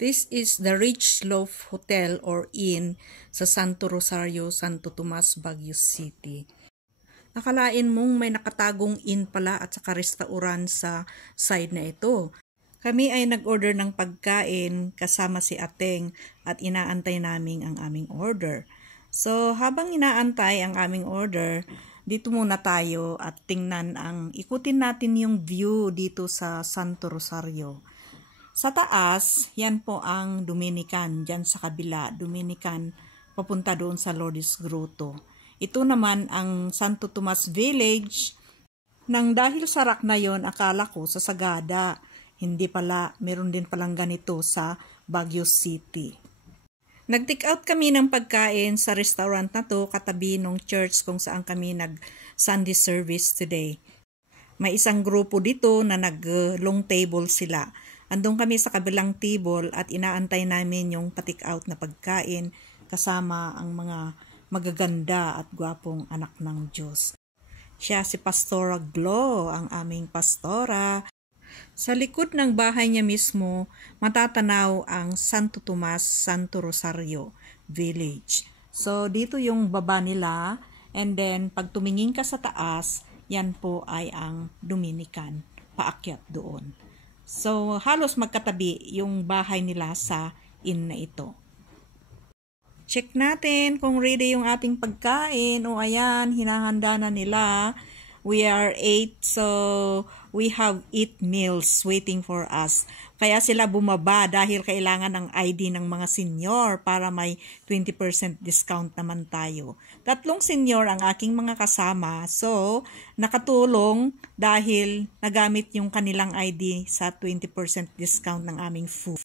This is the Rich Loaf Hotel or Inn sa Santo Rosario, Santo Tomas, Baguio City. Akalain mong may nakatagong inn pala at saka restauran sa side na ito. Kami ay nag-order ng pagkain kasama si Ateng at inaantay namin ang aming order. So habang inaantay ang aming order, dito muna tayo at ikutin natin yung view dito sa Santo Rosario. Sa taas, yan po ang Dominican, dyan sa kabila, Dominican, papunta doon sa Lourdes Grotto. Ito naman ang Santo Tomas Village. Nang dahil sarak na yon, akala ko sa Sagada. Hindi pala, meron din palang ganito sa Baguio City. Nag-take out kami ng pagkain sa restaurant na to, katabi ng church kung saan kami nag-Sunday service today. May isang grupo dito na nag-long table sila. Andun kami sa kabilang table at inaantay namin yung pa-take out na pagkain kasama ang mga magaganda at gwapong anak ng Diyos. Siya si Pastora Glo, ang aming pastora. Sa likod ng bahay niya mismo, matatanaw ang Santo Tomas, Santo Rosario Village. So, dito yung baba nila. And then, pag tumingin ka sa taas, yan po ay ang Dominican. Paakyat doon. So, halos magkatabi yung bahay nila sa inn na ito. Check natin kung ready yung ating pagkain. O ayan, hinahanda na nila. We are 8, so we have 8 meals waiting for us. Kaya sila bumaba dahil kailangan ng ID ng mga senior para may 20% discount naman tayo. 3 senior ang aking mga kasama, so nakatulong dahil nagamit yung kanilang ID sa 20% discount ng aming food.